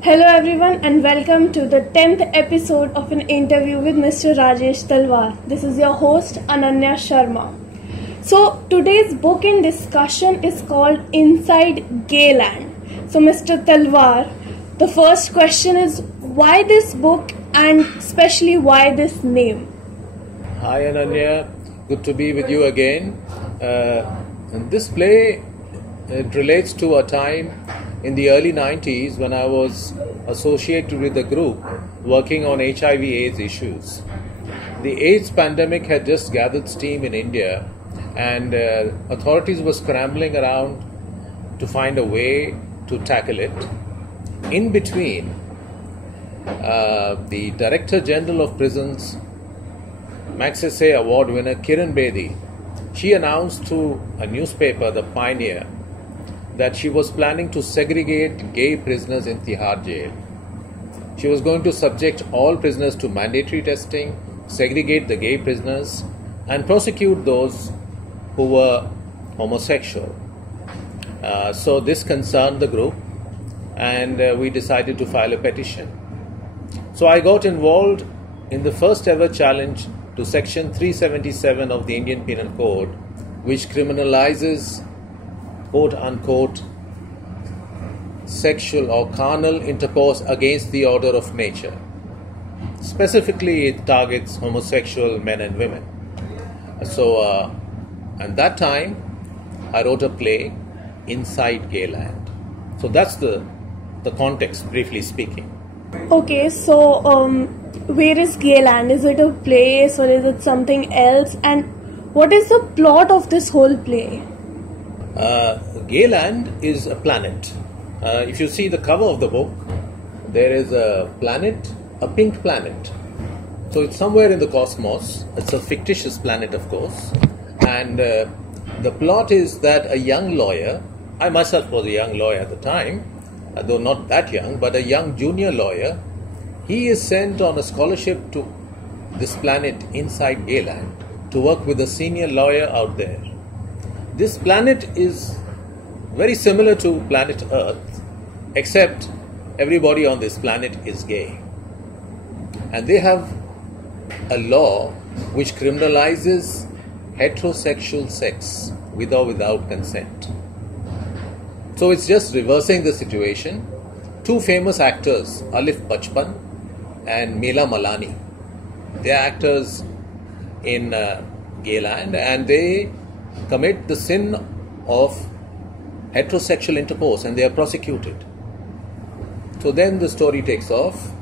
Hello everyone and welcome to the 10th episode of an interview with Mr. Rajesh Talwar. This is your host Ananya Sharma. So today's book in discussion is called Inside Gayland. So Mr. Talwar, the first question is why this book and especially why this name? Hi Ananya, good to be with you again. And this play, it relates to a time in the early 90s when I was associated with a group working on HIV/AIDS issues. The AIDS pandemic had just gathered steam in India, and authorities were scrambling around to find a way to tackle it. In between, the Director General of Prisons, Magsaysay Award winner Kiran Bedi, she announced to a newspaper, The Pioneer, that she was planning to segregate gay prisoners in Tihar jail. She was going to subject all prisoners to mandatory testing, segregate the gay prisoners, and prosecute those who were homosexual. So this concerned the group, and we decided to file a petition. So I got involved in the first ever challenge to Section 377 of the Indian Penal Code, which criminalizes quote-unquote sexual or carnal intercourse against the order of nature. Specifically, it targets homosexual men and women. So, at that time, I wrote a play, Inside Gayland. So that's the context, briefly speaking. Okay, so where is Gayland? Is it a place or is it something else? And what is the plot of this whole play? Gayland is a planet. If you see the cover of the book, there is a planet, a pink planet. So it's somewhere in the cosmos. It's a fictitious planet, of course. And the plot is that a young lawyer, I myself was a young lawyer at the time, though not that young, but a young junior lawyer, he is sent on a scholarship to this planet inside Gayland to work with a senior lawyer out there. This planet is very similar to planet Earth, except everybody on this planet is gay. And they have a law which criminalizes heterosexual sex with or without consent. So it's just reversing the situation. Two famous actors, Alif Bachchan and Meela Malani, they are actors in Gayland, and they commit the sin of heterosexual intercourse and they are prosecuted. So then the story takes off.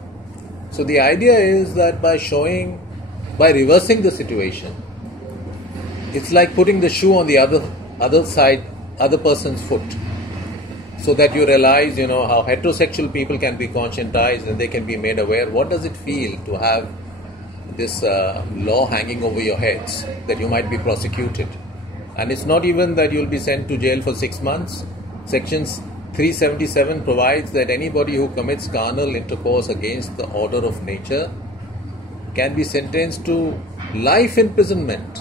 So the idea is that by reversing the situation, it's like putting the shoe on the other side, other person's foot, so that you realize, how heterosexual people can be conscientized and they can be made aware. What does it feel to have this law hanging over your heads that you might be prosecuted? And it's not even that you'll be sent to jail for 6 months. Section 377 provides that anybody who commits carnal intercourse against the order of nature can be sentenced to life imprisonment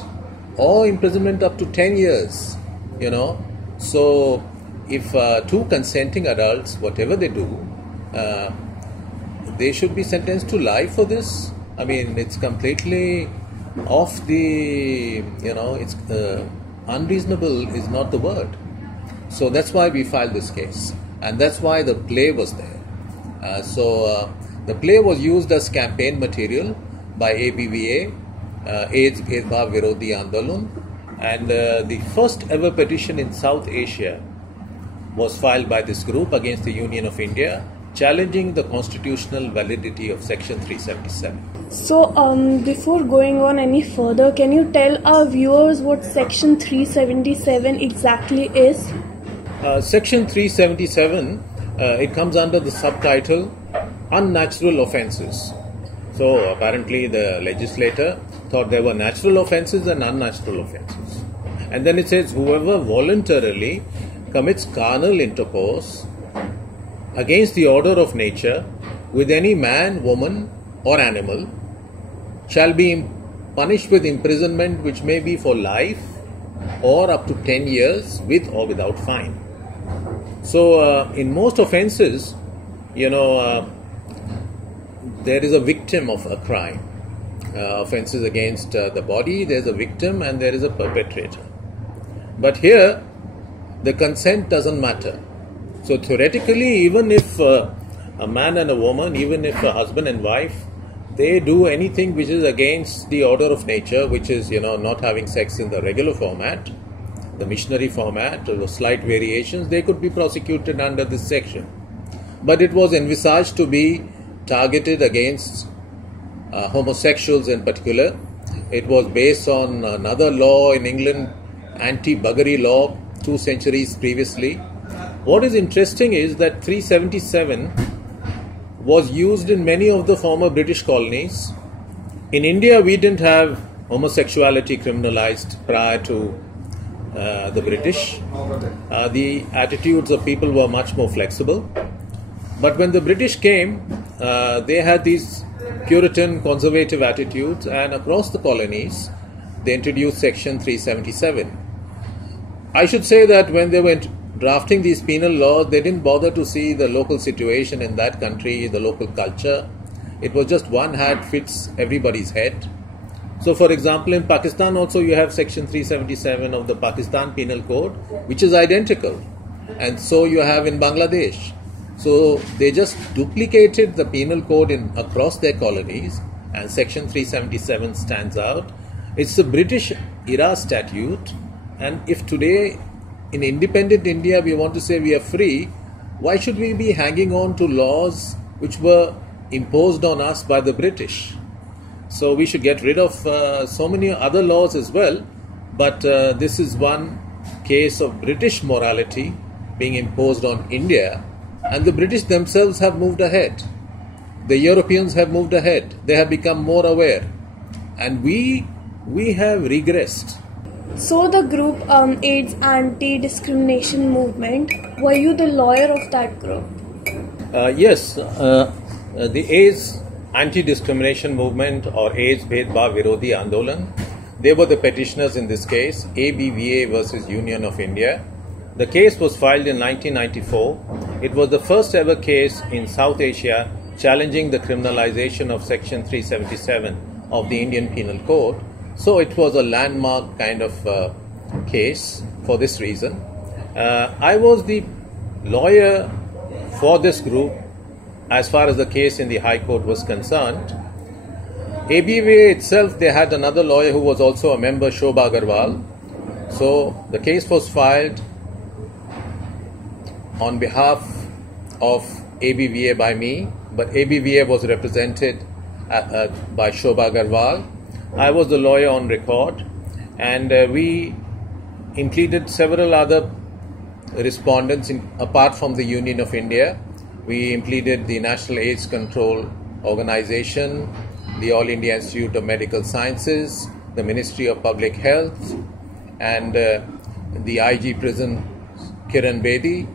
or imprisonment up to 10 years, So if two consenting adults, whatever they do, they should be sentenced to life for this. I mean, it's completely off the, it's unreasonable is not the word. So that's why we filed this case, and that's why the play was there. So the play was used as campaign material by ABVA, Bavaro the Andolan, and the first ever petition in South Asia was filed by this group against the Union of India, challenging the constitutional validity of Section 377. So, before going on any further, can you tell our viewers what Section 377 exactly is? Section 377, it comes under the subtitle Unnatural Offences. So, apparently the legislator thought there were natural offences and unnatural offences. And then it says, whoever voluntarily commits carnal intercourse against the order of nature with any man, woman, or animal shall be punished with imprisonment which may be for life or up to 10 years with or without fine. So in most offences, there is a victim of a crime. Offences against the body, there is a victim and there is a perpetrator. But here, the consent doesn't matter. So theoretically, even if a man and a woman, even if a husband and wife, they do anything which is against the order of nature, which is, not having sex in the regular format, the missionary format, or the slight variations, they could be prosecuted under this section. But it was envisaged to be targeted against homosexuals in particular. It was based on another law in England, anti-buggery law, 2 centuries previously. What is interesting is that 377 was used in many of the former British colonies. In India, we didn't have homosexuality criminalized prior to the British. The attitudes of people were much more flexible. But when the British came, they had these Puritan conservative attitudes, and across the colonies, they introduced Section 377. I should say that when they were drafting these penal laws, they didn't bother to see the local situation in that country, the local culture. It was just one hat fits everybody's head. So, for example, in Pakistan also you have Section 377 of the Pakistan Penal Code, which is identical. And so you have in Bangladesh. So they just duplicated the penal code across their colonies, and Section 377 stands out. It's a British era statute, and if today in independent India we want to say we are free, why should we be hanging on to laws which were imposed on us by the British? So we should get rid of so many other laws as well, but this is one case of British morality being imposed on India. And the British themselves have moved ahead. The Europeans have moved ahead. They have become more aware. And we have regressed. So the group AIDS Anti-Discrimination Movement, were you the lawyer of that group? Yes. The AIDS Anti-Discrimination Movement, or AIDS Bavaro the Andolan, they were the petitioners in this case, ABVA versus Union of India. The case was filed in 1994. It was the first ever case in South Asia challenging the criminalization of Section 377 of the Indian Penal Code. So it was a landmark kind of case for this reason. I was the lawyer for this group as far as the case in the High Court was concerned. ABVA itself, they had another lawyer who was also a member, Shobha Agarwal. So the case was filed on behalf of ABVA by me, but ABVA was represented by Shobha Agarwal. I was the lawyer on record, and we included several other respondents apart from the Union of India. We included the National AIDS Control Organization, the All India Institute of Medical Sciences, the Ministry of Public Health, and the IG prison, Kiran Bedi.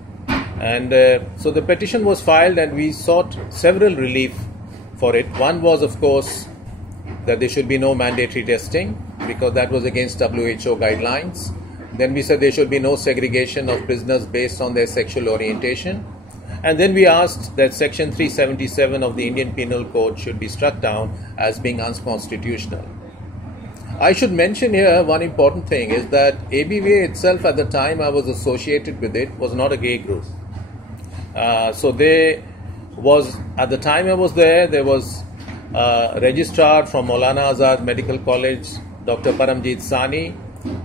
And so the petition was filed, and we sought several relief for it. One was, of course, that there should be no mandatory testing, because that was against WHO guidelines. Then we said there should be no segregation of prisoners based on their sexual orientation. And then we asked that Section 377 of the Indian Penal Code should be struck down as being unconstitutional. I should mention here one important thing is that ABVA itself, at the time I was associated with it, was not a gay group. So there was, at the time I was there was a registrar from Maulana Azad Medical College, Dr. Paramjeet Sani,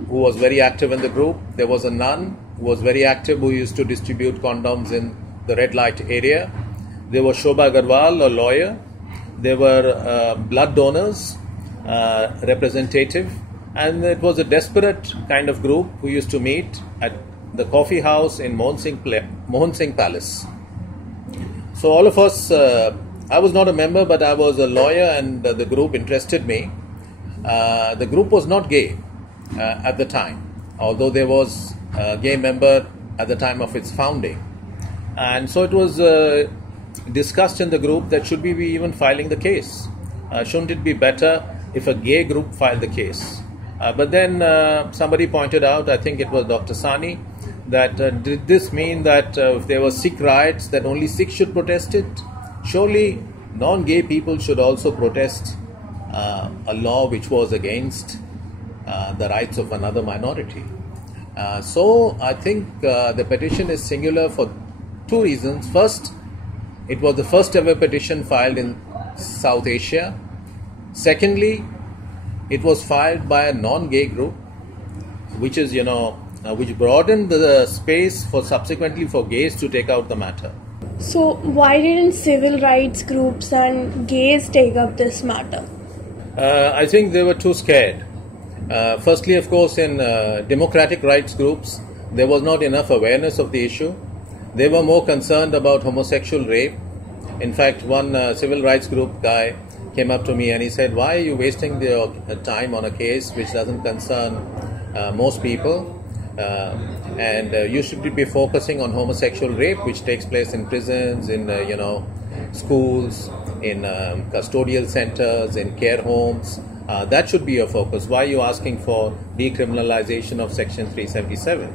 who was very active in the group. There was a nun who was very active, who used to distribute condoms in the red light area. There was Shobha Agarwal, a lawyer. There were blood donors, representative, and it was a desperate kind of group who used to meet at the coffee house in Mohan Singh Palace. So all of us, I was not a member, but I was a lawyer, and the group interested me. The group was not gay at the time, although there was a gay member at the time of its founding. And so it was discussed in the group that should we be even filing the case? Shouldn't it be better if a gay group filed the case? But then somebody pointed out, I think it was Dr. Sani, that did this mean that if there were Sikh riots, that only Sikhs should protest it? Surely non-gay people should also protest a law which was against the rights of another minority. So I think the petition is singular for two reasons. First, it was the first ever petition filed in South Asia. Secondly, it was filed by a non-gay group, which is, which broadened the space for subsequently for gays to take out the matter. So why didn't civil rights groups and gays take up this matter? I think they were too scared. Firstly, of course, in democratic rights groups, there was not enough awareness of the issue. They were more concerned about homosexual rape. In fact, one civil rights group guy came up to me and he said, "Why are you wasting your time on a case which doesn't concern most people? And you should be focusing on homosexual rape, which takes place in prisons, in schools, in custodial centers, in care homes. That should be your focus. Why are you asking for decriminalization of Section 377?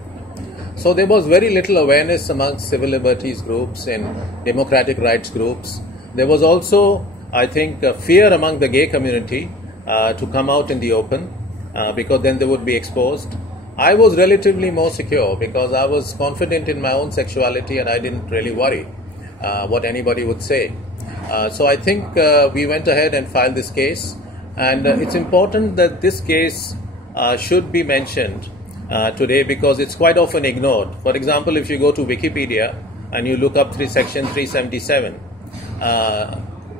So there was very little awareness amongst civil liberties groups and democratic rights groups. There was also, I think, fear among the gay community to come out in the open because then they would be exposed. I was relatively more secure because I was confident in my own sexuality and I didn't really worry what anybody would say. So I think we went ahead and filed this case, and it's important that this case should be mentioned today because it's quite often ignored. For example, if you go to Wikipedia and you look up Section 377,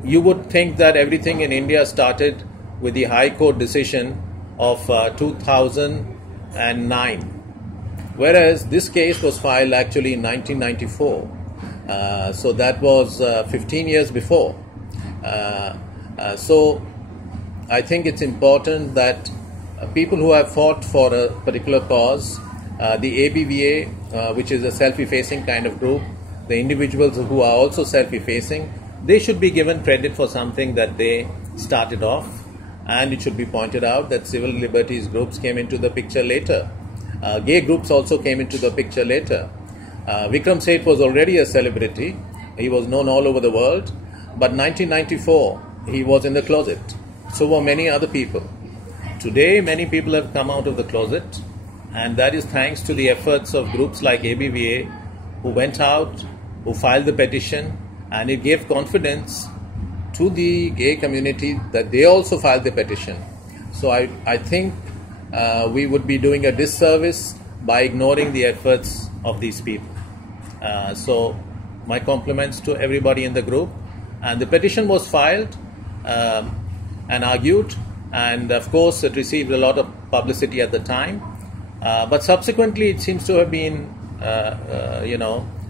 you would think that everything in India started with the High Court decision of 2009, whereas this case was filed actually in 1994. So that was 15 years before. So I think it's important that people who have fought for a particular cause, the ABVA, which is a self-effacing kind of group, the individuals who are also self-effacing, they should be given credit for something that they started off, and it should be pointed out that civil liberties groups came into the picture later. Gay groups also came into the picture later. Vikram Seth was already a celebrity. He was known all over the world. But 1994, he was in the closet. So were many other people. Today, many people have come out of the closet, and that is thanks to the efforts of groups like ABVA, who went out, who filed the petition, and it gave confidence to the gay community that they also filed the petition. So I think we would be doing a disservice by ignoring the efforts of these people. So my compliments to everybody in the group. And the petition was filed and argued, and of course it received a lot of publicity at the time. But subsequently it seems to have been,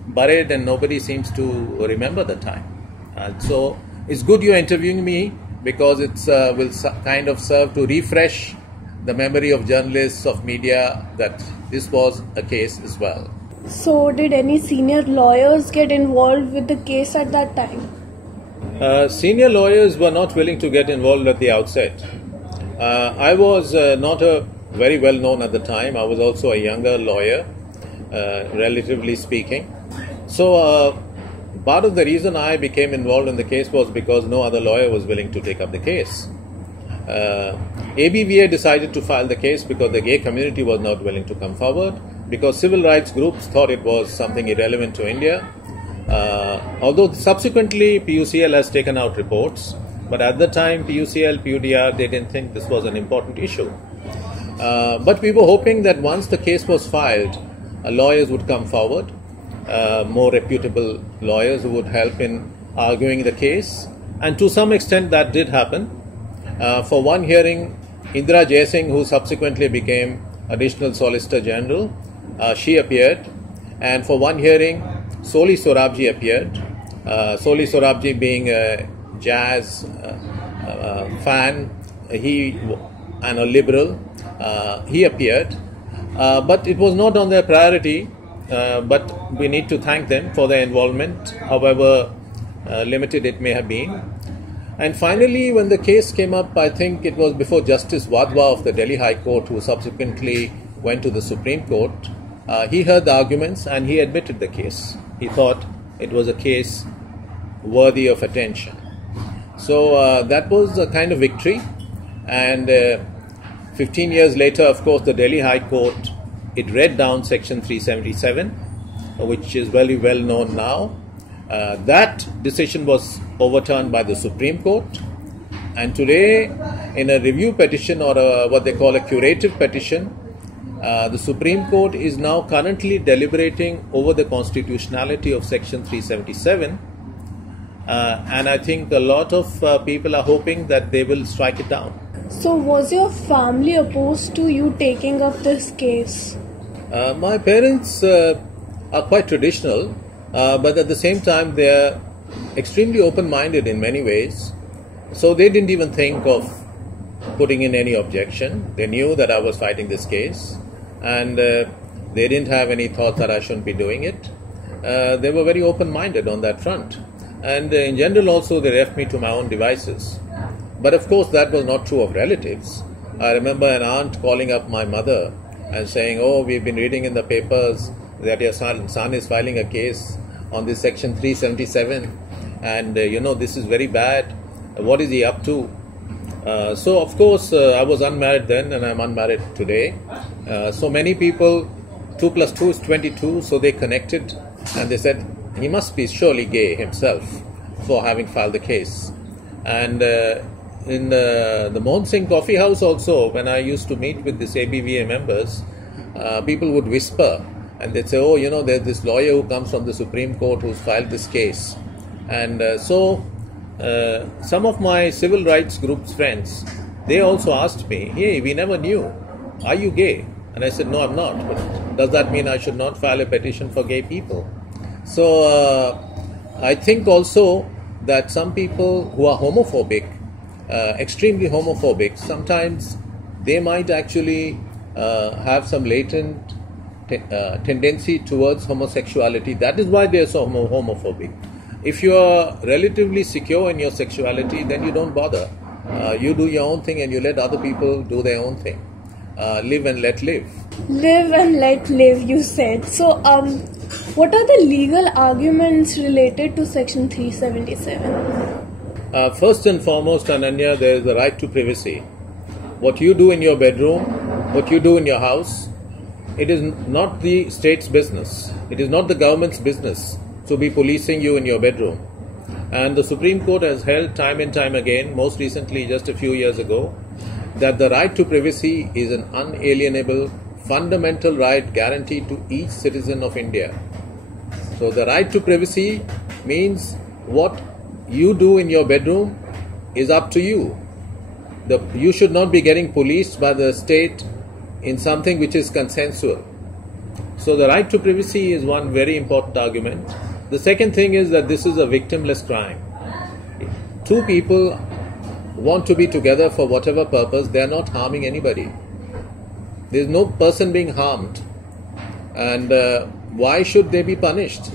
buried, and nobody seems to remember the time. So it's good you're interviewing me because it will kind of serve to refresh the memory of journalists, of media, that this was a case as well. So did any senior lawyers get involved with the case at that time? Senior lawyers were not willing to get involved at the outset. I was not a very well known at the time. I was also a younger lawyer, relatively speaking. So part of the reason I became involved in the case was because no other lawyer was willing to take up the case. ABVA decided to file the case because the gay community was not willing to come forward, because civil rights groups thought it was something irrelevant to India. Although subsequently PUCL has taken out reports, but at the time PUCL, PUDR, they didn't think this was an important issue. But we were hoping that once the case was filed, lawyers would come forward, more reputable lawyers who would help in arguing the case, and to some extent that did happen. For one hearing, Indira Jaising, who subsequently became Additional Solicitor General, she appeared, and for one hearing, Soli Sorabji appeared. Soli Sorabji being a jazz fan, and a liberal, he appeared. But it was not on their priority, but we need to thank them for their involvement, however limited it may have been. And finally, when the case came up, I think it was before Justice Wadhwa of the Delhi High Court, who subsequently went to the Supreme Court, he heard the arguments and he admitted the case. He thought it was a case worthy of attention. So that was a kind of victory. And 15 years later, of course, the Delhi High Court, it read down Section 377, which is very well known now. That decision was overturned by the Supreme Court. And today, in a review petition or what they call a curative petition, the Supreme Court is now currently deliberating over the constitutionality of Section 377. And I think a lot of people are hoping that they will strike it down. So was your family opposed to you taking up this case? My parents are quite traditional, but at the same time they are extremely open-minded in many ways. So they didn't even think of putting in any objection. They knew that I was fighting this case, and they didn't have any thought that I shouldn't be doing it. They were very open-minded on that front. And in general also they left me to my own devices. But of course that was not true of relatives. I remember an aunt calling up my mother and saying, "Oh, we've been reading in the papers that your son is filing a case on this Section 377 and this is very bad. What is he up to?" So of course I was unmarried then and I'm unmarried today. So many people, 2 plus 2 is 22, so they connected and they said, he must be surely gay himself for having filed the case. And in the Mohan Singh Coffee House also, when I used to meet with this ABVA members, people would whisper and they'd say, "Oh, there's this lawyer who comes from the Supreme Court who's filed this case." And so some of my civil rights group's friends, they also asked me, "Hey, we never knew. Are you gay?" And I said, "No, I'm not. But does that mean I should not file a petition for gay people?" So I think also that some people who are homophobic, extremely homophobic, sometimes they might actually have some latent tendency towards homosexuality. That is why they are so homophobic. If you are relatively secure in your sexuality, then you don't bother. You do your own thing and you let other people do their own thing. Live and let live. Live and let live, you said. So, what are the legal arguments related to Section 377? First and foremost, Ananya, there is the right to privacy. What you do in your bedroom, what you do in your house, it is not the state's business. It is not the government's business to be policing you in your bedroom. And the Supreme Court has held time and time again, most recently just a few years ago, that the right to privacy is an unalienable, fundamental right guaranteed to each citizen of India. So the right to privacy means what you do in your bedroom is up to you. You should not be getting policed by the state in something which is consensual. So the right to privacy is one very important argument. The second thing is that this is a victimless crime. Two people want to be together for whatever purpose, they are not harming anybody. There is no person being harmed. And why should they be punished?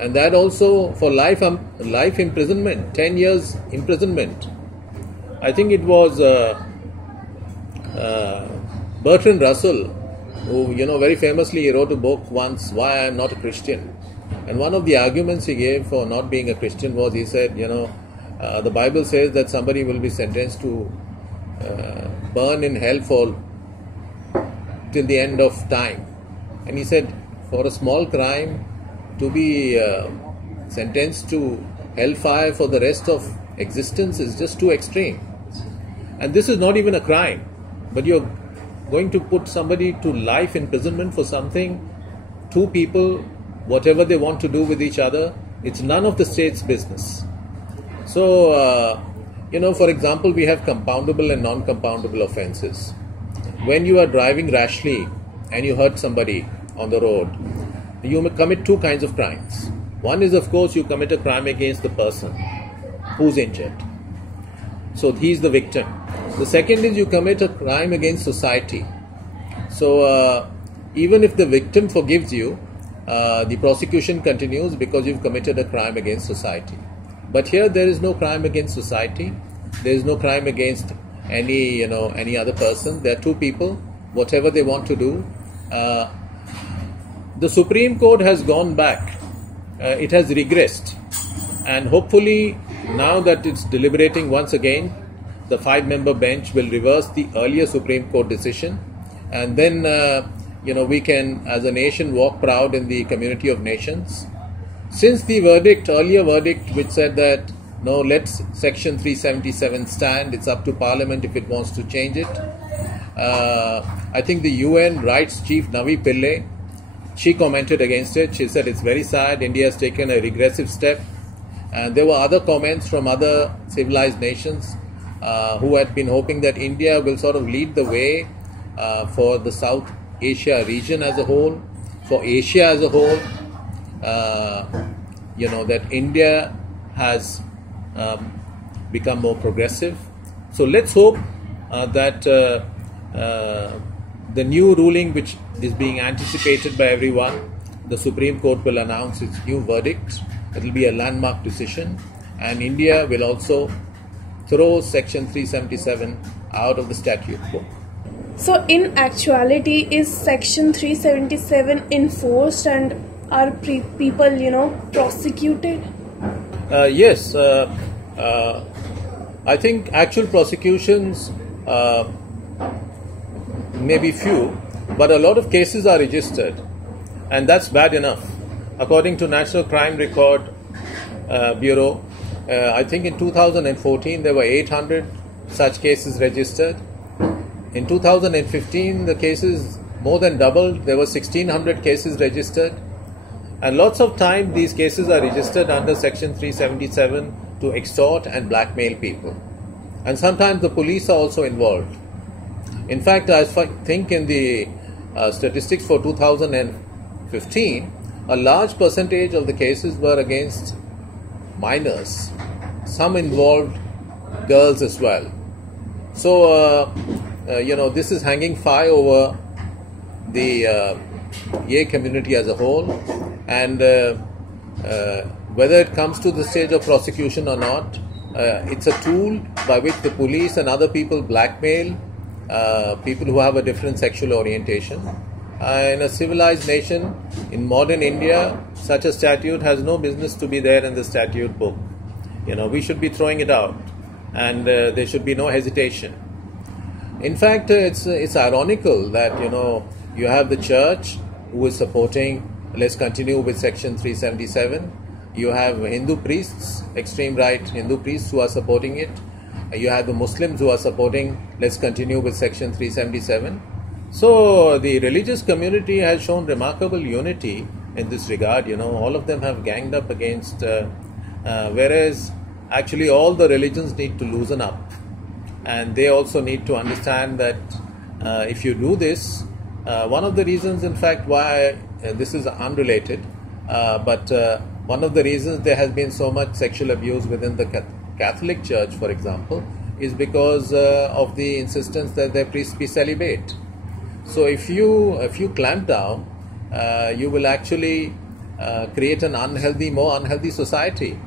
And that also for life imprisonment, 10 years imprisonment. I think it was Bertrand Russell who, very famously he wrote a book once, "Why I Am Not a Christian." And one of the arguments he gave for not being a Christian was, he said, the Bible says that somebody will be sentenced to burn in hell for till the end of time. And he said, for a small crime to be sentenced to hellfire for the rest of existence is just too extreme. And this is not even a crime, but you're going to put somebody to life imprisonment for something, two people, whatever they want to do with each other, it's none of the state's business. So, for example, we have compoundable and non-compoundable offences. When you are driving rashly and you hurt somebody on the road, you may commit two kinds of crimes. One is, of course, you commit a crime against the person who's injured. So he's the victim. The second is you commit a crime against society. So even if the victim forgives you, the prosecution continues because you've committed a crime against society. But here there is no crime against society. There is no crime against any other person. There are two people, whatever they want to do. the Supreme Court has gone back. It has regressed. And hopefully, now that it's deliberating once again, the 5-member bench will reverse the earlier Supreme Court decision. And then, we can, as a nation, walk proud in the community of nations. Since the earlier verdict, which said that, no, let Section 377 stand, it's up to Parliament if it wants to change it. I think the UN Rights Chief Navi Pillai, she commented against it. She said it's very sad, India has taken a regressive step. And there were other comments from other civilized nations who had been hoping that India will sort of lead the way for the South Asia region as a whole, for Asia as a whole. That India has become more progressive. So let's hope that the new ruling, which is being anticipated by everyone, the Supreme Court will announce its new verdict. It will be a landmark decision, and India will also throw Section 377 out of the statute book. So in actuality, is Section 377 enforced, and are people, prosecuted? Yes. I think actual prosecutions may be few, but a lot of cases are registered, and that's bad enough. According to National Crime Record Bureau, I think in 2014 there were 800 such cases registered. In 2015 the cases more than doubled. There were 1600 cases registered, and lots of time these cases are registered under Section 377 to extort and blackmail people, and sometimes the police are also involved. In fact, I think in the statistics for 2015, a large percentage of the cases were against minors. Some involved girls as well. So, this is hanging fire over the gay community as a whole. And whether it comes to the stage of prosecution or not, it's a tool by which the police and other people blackmail people who have a different sexual orientation. In a civilized nation, in modern India, such a statute has no business to be there in the statute book. We should be throwing it out, and there should be no hesitation. In fact, it's ironical that you have the church who is supporting, let's continue with Section 377. You have Hindu priests, extreme right Hindu priests who are supporting it. You have the Muslims who are supporting, let's continue with Section 377. So the religious community has shown remarkable unity in this regard. All of them have ganged up against, whereas actually all the religions need to loosen up, and they also need to understand that if you do this, one of the reasons, in fact, why this is unrelated, but one of the reasons there has been so much sexual abuse within the Catholic Church, for example, is because of the insistence that their priests be celibate. So if you clamp down, you will actually create an more unhealthy society.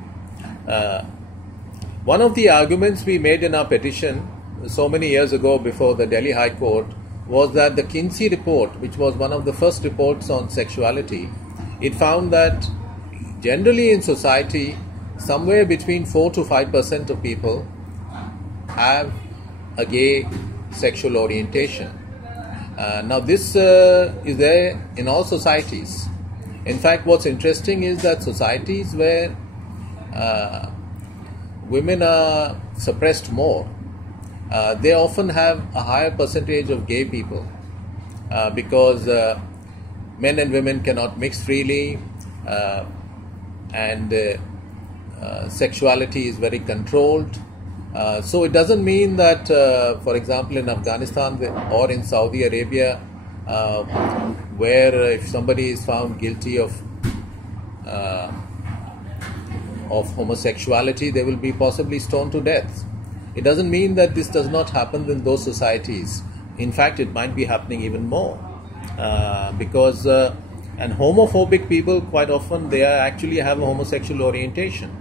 One of the arguments we made in our petition so many years ago before the Delhi High Court was that the Kinsey report, which was one of the first reports on sexuality, it found that generally in society, somewhere between 4 to 5% of people have a gay sexual orientation. Now this is there in all societies. In fact, what's interesting is that societies where women are suppressed more, they often have a higher percentage of gay people because men and women cannot mix freely, and sexuality is very controlled. So it doesn't mean that, for example, in Afghanistan or in Saudi Arabia, where if somebody is found guilty of homosexuality, they will be possibly stoned to death. It doesn't mean that this does not happen in those societies. In fact, it might be happening even more because and homophobic people, quite often, they actually have a homosexual orientation.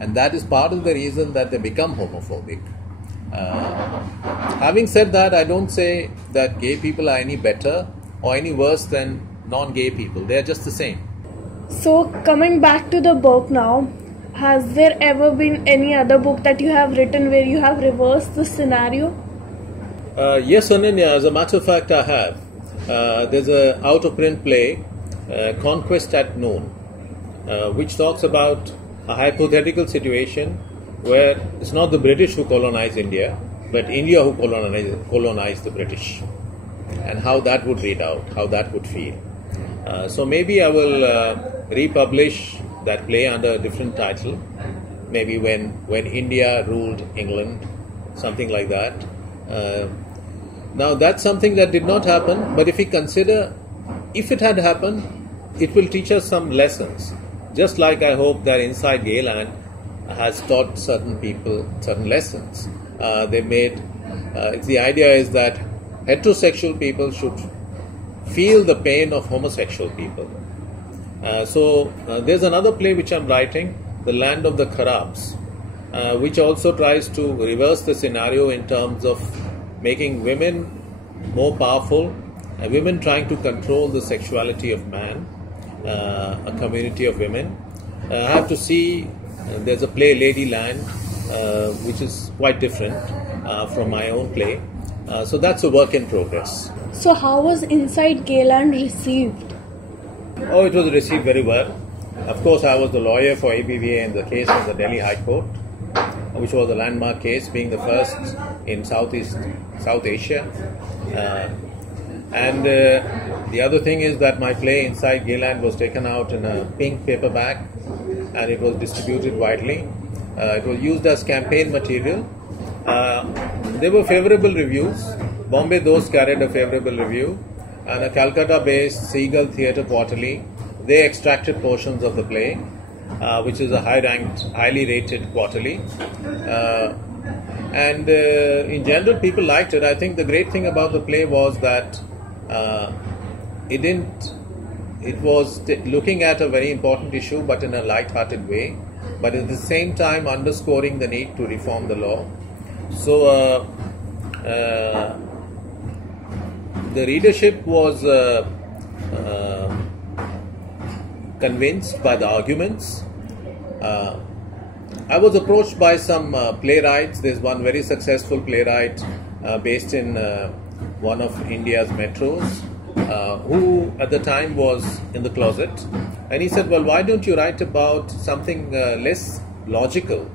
And that is part of the reason that they become homophobic. Having said that, I don't say that gay people are any better or any worse than non-gay people. They are just the same. So coming back to the book now, has there ever been any other book that you have written where you have reversed the scenario? Yes, Ananya, as a matter of fact, I have. There's a out-of-print play, Conquest at Noon, which talks about a hypothetical situation where it's not the British who colonized India, but India who colonized the British, and how that would read out, how that would feel. So maybe I will republish that play under a different title, maybe when India ruled England, something like that. Now that's something that did not happen, but if we consider, if it had happened, it will teach us some lessons. Just like I hope that Inside Gayland has taught certain people certain lessons. The idea is that heterosexual people should feel the pain of homosexual people. So there's another play which I'm writing, The Land of the Kharabs, which also tries to reverse the scenario in terms of making women more powerful, and women trying to control the sexuality of man, a community of women. I have to see, there's a play, Ladyland, which is quite different from my own play. So that's a work in progress. So how was Inside Gayland received? Oh, it was received very well. Of course, I was the lawyer for ABVA in the case of the Delhi High Court, which was a landmark case, being the first in South Asia. And the other thing is that my play Inside Gayland was taken out in a pink paperback, and it was distributed widely. It was used as campaign material. There were favorable reviews. Bombay Dost carried a favorable review, and a Calcutta-based Seagull Theatre Quarterly, they extracted portions of the play, which is a highly rated quarterly. And in general, people liked it. I think the great thing about the play was that it was looking at a very important issue, but in a light-hearted way, but at the same time underscoring the need to reform the law. So the readership was convinced by the arguments. I was approached by some playwrights. There's one very successful playwright based in one of India's metros, who at the time was in the closet, and he said, well, why don't you write about something less logical,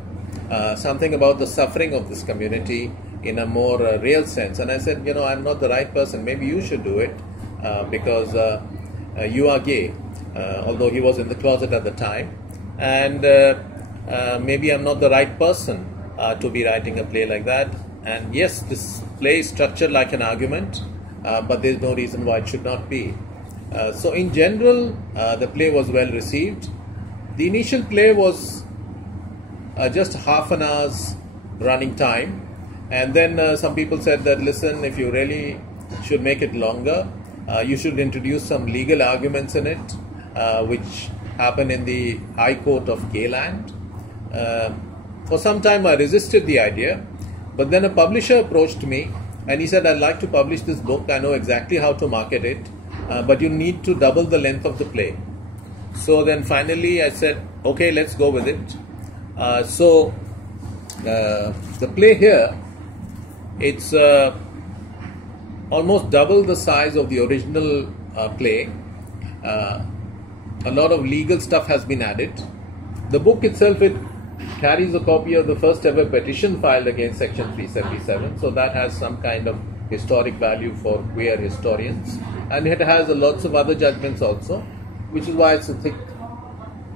something about the suffering of this community in a more real sense? And I said, I'm not the right person, maybe you should do it, because you are gay, although he was in the closet at the time, and maybe I'm not the right person to be writing a play like that. And yes, this play is structured like an argument, but there's no reason why it should not be. So in general, the play was well received. The initial play was just half an hour's running time, and then some people said that, listen, if you really should make it longer, you should introduce some legal arguments in it, which happened in the High Court of Gayland. For some time I resisted the idea, but then a publisher approached me and he said, I'd like to publish this book, I know exactly how to market it, but you need to double the length of the play. So then finally I said, okay, let's go with it. So the play here, it's almost double the size of the original play. A lot of legal stuff has been added. The book itself, it carries a copy of the first ever petition filed against Section 377, so that has some kind of historic value for queer historians, and it has lots of other judgments also, which is why it's a thick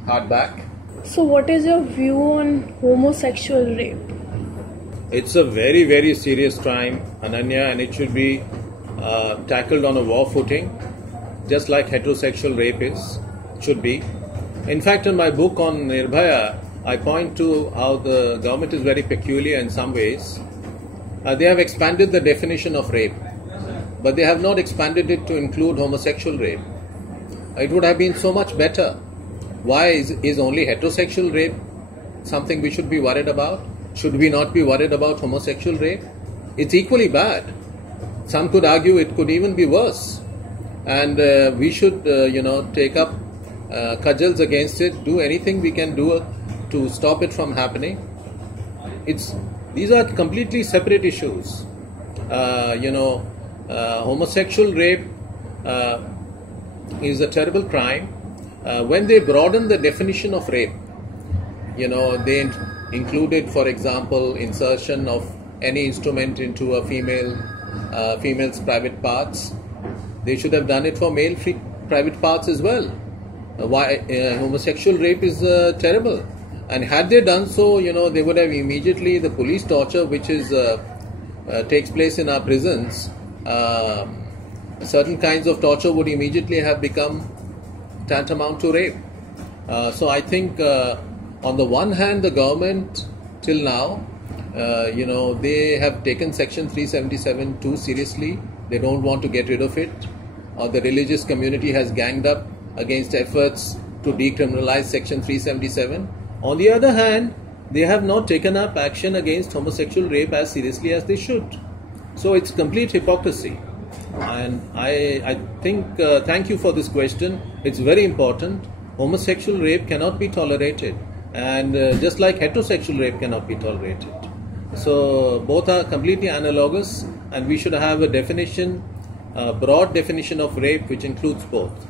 hardback. So what is your view on homosexual rape? It's a very, very serious crime, Ananya, and it should be tackled on a war footing, just like heterosexual rape should be. In fact, in my book on Nirbhaya, I point to how the government is very peculiar in some ways. They have expanded the definition of rape, but they have not expanded it to include homosexual rape. It would have been so much better. Why is only heterosexual rape something we should be worried about? Should we not be worried about homosexual rape? It's equally bad. Some could argue it could even be worse. and we should, take up cudgels against it, do anything we can do to stop it from happening. These are completely separate issues. Homosexual rape is a terrible crime. When they broaden the definition of rape, they included, for example, insertion of any instrument into a female's private parts. They should have done it for male private parts as well. Homosexual rape is terrible. And had they done so, they would have immediately, the police torture, which takes place in our prisons, certain kinds of torture would immediately have become tantamount to rape. So I think, on the one hand, the government till now, they have taken Section 377 too seriously. They don't want to get rid of it. The religious community has ganged up against efforts to decriminalize Section 377. On the other hand, they have not taken up action against homosexual rape as seriously as they should. So it's complete hypocrisy. And I think, thank you for this question. It's very important. Homosexual rape cannot be tolerated. And just like heterosexual rape cannot be tolerated. So both are completely analogous, and we should have a definition, a broad definition of rape which includes both.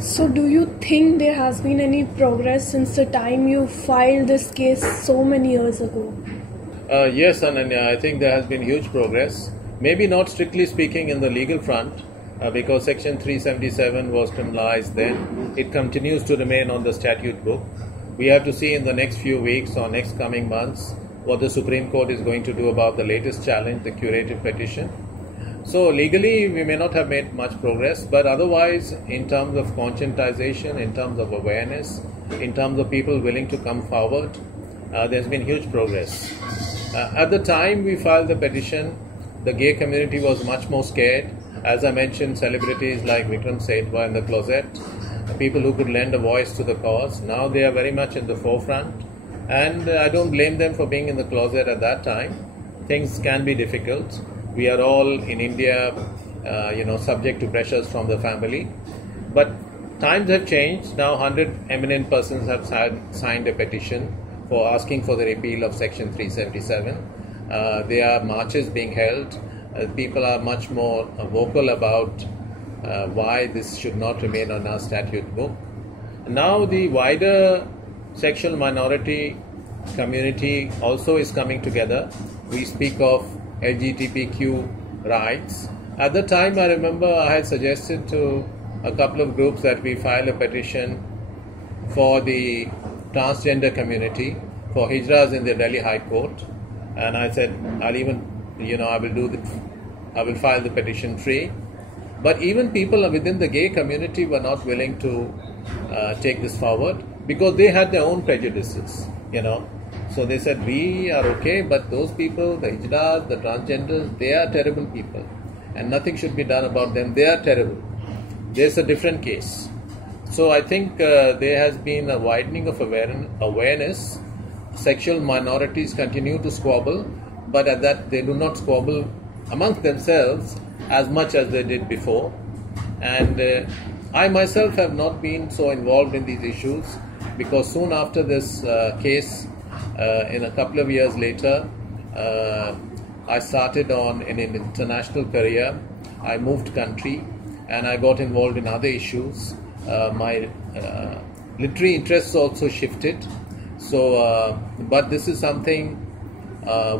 So do you think there has been any progress since the time you filed this case so many years ago? Yes, Ananya, I think there has been huge progress. Maybe not strictly speaking in the legal front, because Section 377 was criminalized then. It continues to remain on the statute book. We have to see in the next few weeks or next coming months what the Supreme Court is going to do about the latest challenge, the curative petition. So legally, we may not have made much progress, but otherwise, in terms of conscientization, in terms of awareness, in terms of people willing to come forward, there's been huge progress. At the time we filed the petition, the gay community was much more scared. As I mentioned, celebrities like Vikram Seth were in the closet, people who could lend a voice to the cause. Now they are very much in the forefront, and I don't blame them for being in the closet at that time. Things can be difficult. We are all in India, subject to pressures from the family. But times have changed. Now 100 eminent persons have signed a petition for asking for the repeal of Section 377. There are marches being held. People are much more vocal about why this should not remain on our statute book. Now the wider sexual minority community also is coming together. We speak of LGBTQ rights. At the time, I remember I had suggested to a couple of groups that we file a petition for the transgender community for hijras in the Delhi High Court, and I said I will file the petition free. But even people within the gay community were not willing to take this forward because they had their own prejudices, So they said, we are okay, but those people, the hijras, the transgenders, they are terrible people. And nothing should be done about them. They are terrible. There's a different case. So I think there has been a widening of awareness. Sexual minorities continue to squabble, but at that they do not squabble amongst themselves as much as they did before. And I myself have not been so involved in these issues because soon after this case, in a couple of years later, I started on an international career. I moved country and I got involved in other issues. My literary interests also shifted. So, but this is something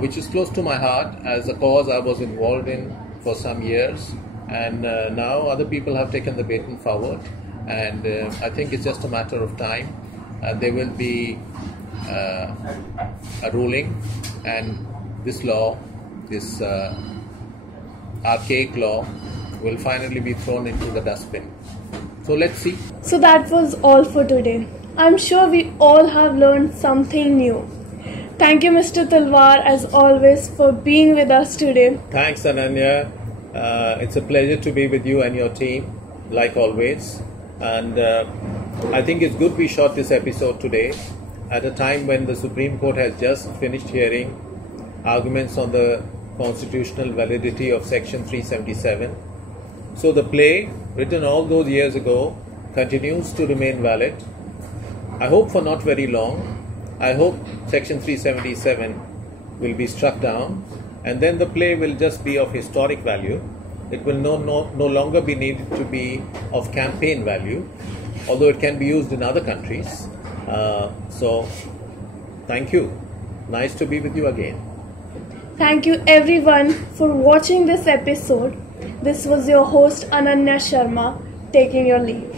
which is close to my heart as a cause I was involved in for some years. And now other people have taken the baton forward. And I think it's just a matter of time. There will be a ruling, and this law, this archaic law, will finally be thrown into the dustbin. So let's see. So that was all for today. I'm sure we all have learned something new. Thank you, Mr. Talwar, as always, for being with us today. Thanks, Ananya. It's a pleasure to be with you and your team, like always. And I think it's good we shot this episode today at a time when the Supreme Court has just finished hearing arguments on the constitutional validity of Section 377. So the play, written all those years ago, continues to remain valid. I hope for not very long. I hope Section 377 will be struck down, and then the play will just be of historic value. It will no longer be needed to be of campaign value, although it can be used in other countries. So, thank you. Nice to be with you again. Thank you everyone for watching this episode. This was your host Ananya Sharma taking your leave.